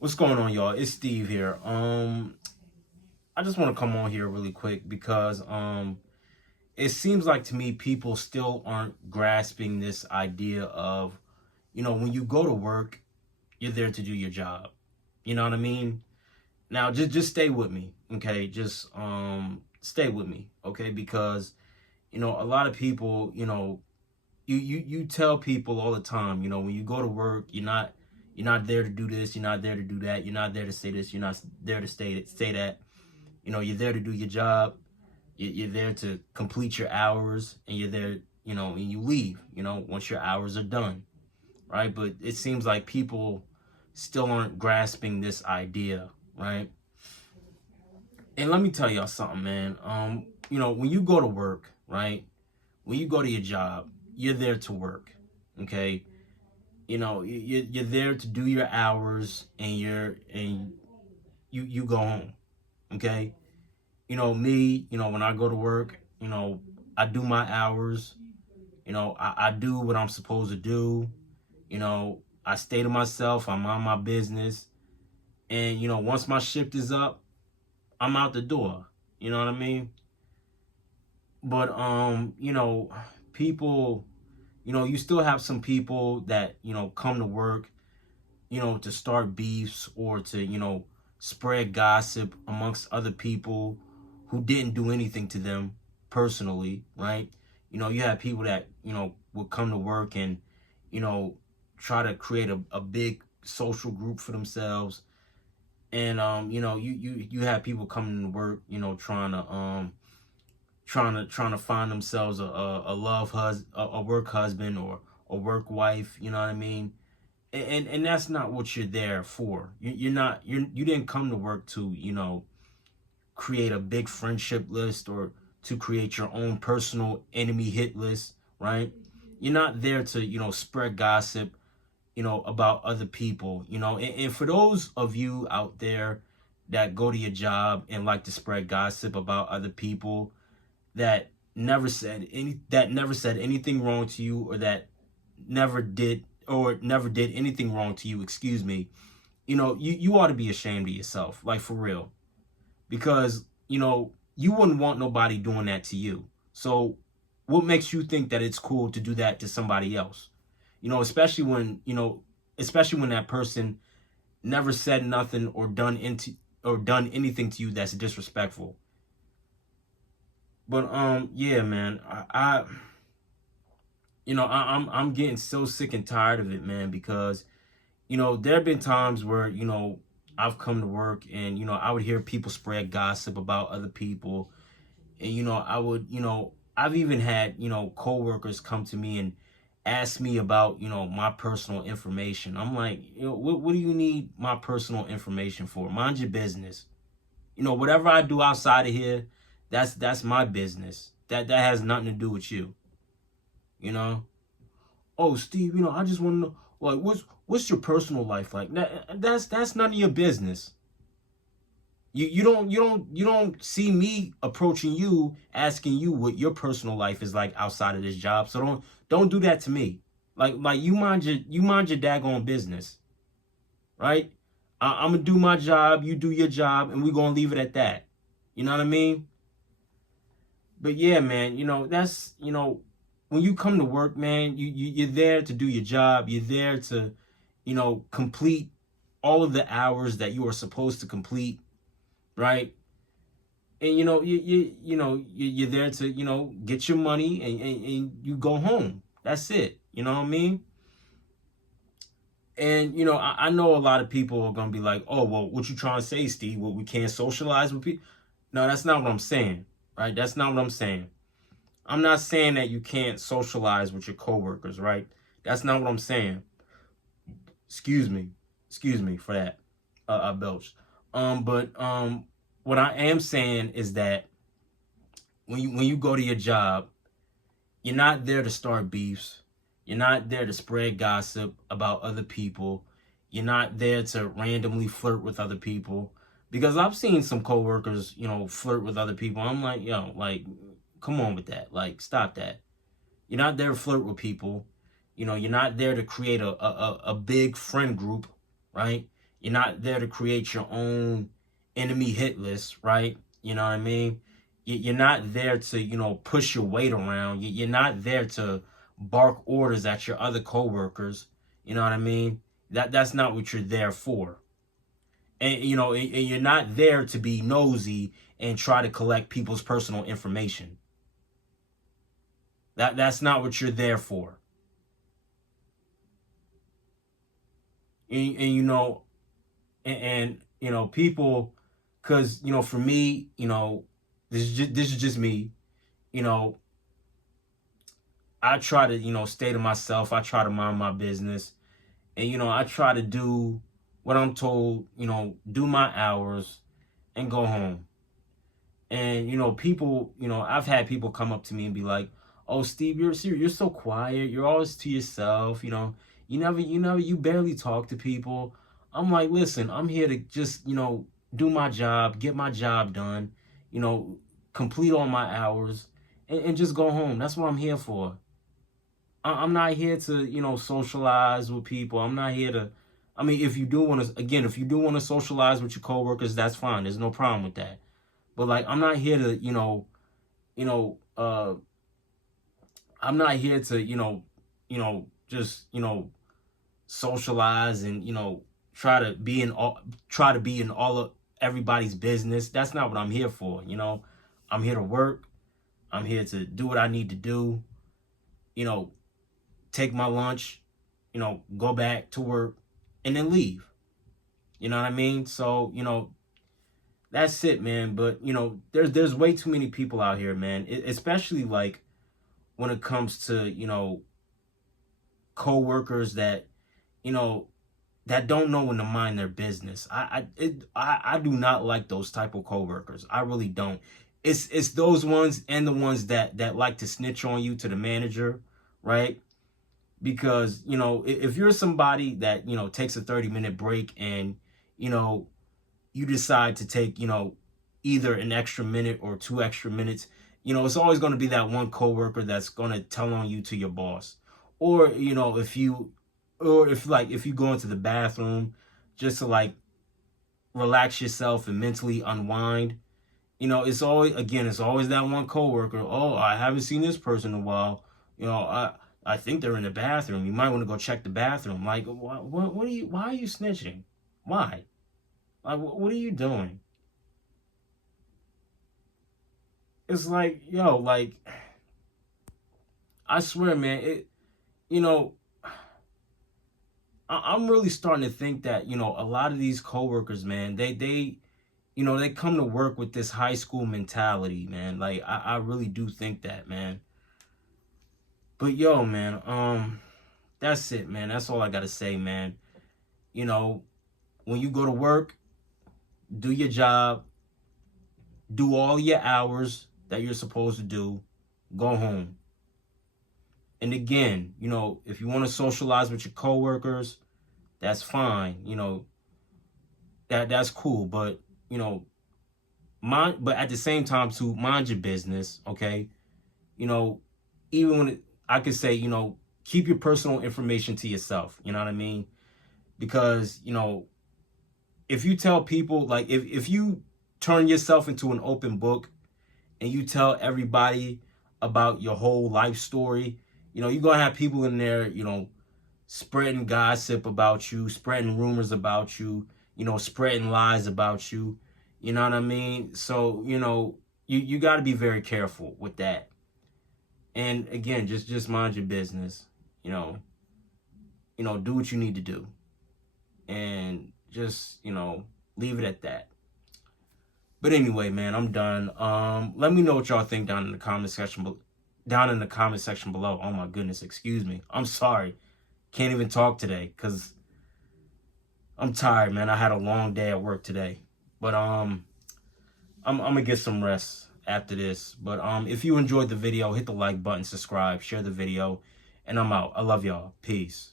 What's going on, y'all? It's Steve here. I just want to come on here really quick because it seems like to me people still aren't grasping this idea of, when you go to work, you're there to do your job. You know what I mean? Now just stay with me, okay? Just stay with me, okay? Because a lot of people, you tell people all the time, when you go to work, you're not there to do this, you're not there to do that, you're not there to say this, you're not there to say that. You're there to do your job. You're there to complete your hours, and you're there, and you leave, once your hours are done, right? But it seems like people still aren't grasping this idea, right? And let me tell y'all something, man. When you go to work, right? When you go to your job, you're there to work, okay? You're there to do your hours, and you go home, okay? Me, when I go to work, I do my hours, I do what I'm supposed to do, I stay to myself, I'm on my business. And, once my shift is up, I'm out the door. You know what I mean? But, people, you still have some people that, come to work, to start beefs or to, spread gossip amongst other people who didn't do anything to them personally, right? You have people that, would come to work and, you know, try to create a big social group for themselves. And you have people coming to work, trying to find themselves a work husband or a work wife, you know what I mean? And that's not what you're there for. You didn't come to work to, create a big friendship list or to create your own personal enemy hit list, right? You're not there to, spread gossip, about other people, and for those of you out there that go to your job and like to spread gossip about other people that never said anything wrong to you, or that never did anything wrong to you, excuse me, you ought to be ashamed of yourself, like for real. Because, you wouldn't want nobody doing that to you. So what makes you think that it's cool to do that to somebody else? Especially when that person never said nothing or done anything to you that's disrespectful. But yeah, man, I'm getting so sick and tired of it, man, because there have been times where, I've come to work and, I would hear people spread gossip about other people. And, I've even had, coworkers come to me and ask me about, my personal information. I'm like, what do you need my personal information for? Mind your business. Whatever I do outside of here, that's my business. That has nothing to do with you, you know? Oh, Steve, I just want to know, like, what's your personal life like? That's none of your business. You don't see me approaching you asking you what your personal life is like outside of this job. So don't do that to me. Like you mind your daggone business, right? I'm gonna do my job, you do your job, and we're gonna leave it at that. You know what I mean? But yeah, man, that's when you come to work, man, you're there to do your job. You're there to, complete all of the hours that you are supposed to complete, right? And you're there to get your money, and you go home. That's it. You know what I mean? And I know a lot of people are gonna be like, oh, well, what you trying to say, Steve? Well, we can't socialize with people. No, that's not what I'm saying, right? That's not what I'm saying. I'm not saying that you can't socialize with your coworkers, right? That's not what I'm saying. Excuse me. Excuse me for that. I belched. But what I am saying is that when you go to your job, you're not there to start beefs. You're not there to spread gossip about other people. You're not there to randomly flirt with other people. Because I've seen some coworkers, flirt with other people. I'm like, yo, like, come on with that. Like, stop that. You're not there to flirt with people. You're not there to create a big friend group, right? You're not there to create your own enemy hit list, right? You know what I mean? You're not there to, push your weight around. You're not there to bark orders at your other coworkers. You know what I mean? That's not what you're there for. And and you're not there to be nosy and try to collect people's personal information. That's not what you're there for. And people, because for me, this is just me. you know I try to stay to myself. I try to mind my business, and I try to do what I'm told. Do my hours and go home. And people, I've had people come up to me and be like, "Oh, Steve, you're so quiet. You're always to yourself. You barely talk to people." I'm like, "Listen, I'm here to just, do my job, get my job done, you know, complete all my hours, and just go home. That's what I'm here for. I'm not here to, socialize with people. I'm not here to. I mean, if you do want to, again, if you do want to socialize with your coworkers, that's fine. There's no problem with that. But like, I'm not here to, you know, uh, I'm not here to, just, socialize and, try to be in all of everybody's business. That's not what I'm here for. I'm here to work. I'm here to do what I need to do. You know, take my lunch. Go back to work, and then leave. You know what I mean? So that's it, man. But there's way too many people out here, man. Especially like when it comes to coworkers that you know that don't know when to mind their business. I do not like those type of coworkers. I really don't. It's those ones and the ones that like to snitch on you to the manager, right? Because if you're somebody that takes a 30-minute break, and you know you decide to take either an extra minute or 2 extra minutes, it's always going to be that one coworker that's going to tell on you to your boss. Or if you go into the bathroom just to like relax yourself and mentally unwind, it's always that one coworker. "Oh, I haven't seen this person in a while. I think they're in the bathroom. You might want to go check the bathroom." Like, what are you? Why are you snitching? Why? Like, what are you doing? It's like, yo, like, I swear, man. You know, I'm really starting to think that a lot of these coworkers, man, they come to work with this high school mentality, man. Like, I really do think that, man. But yo, man, that's it, man. That's all I gotta say, man. You know, when you go to work, do your job, do all your hours that you're supposed to do, go home. And again, if you want to socialize with your coworkers, that's fine. That's cool. But but at the same time, to mind your business, okay? You know, even when I could say, keep your personal information to yourself. You know what I mean? Because if you tell people, like, if you turn yourself into an open book and you tell everybody about your whole life story, you're gonna have people in there, spreading gossip about you, spreading rumors about you, spreading lies about you. You know what I mean? So, you got to be very careful with that. And again, just mind your business. Do what you need to do, and just leave it at that. But anyway, man, I'm done. Let me know what y'all think down in the comment section. Down in the comment section below. Oh my goodness, excuse me. I'm sorry. Can't even talk today because I'm tired, man. I had a long day at work today. But I'm gonna get some rest after this. But if you enjoyed the video, hit the like button, subscribe, share the video, and I'm out. I love y'all. Peace.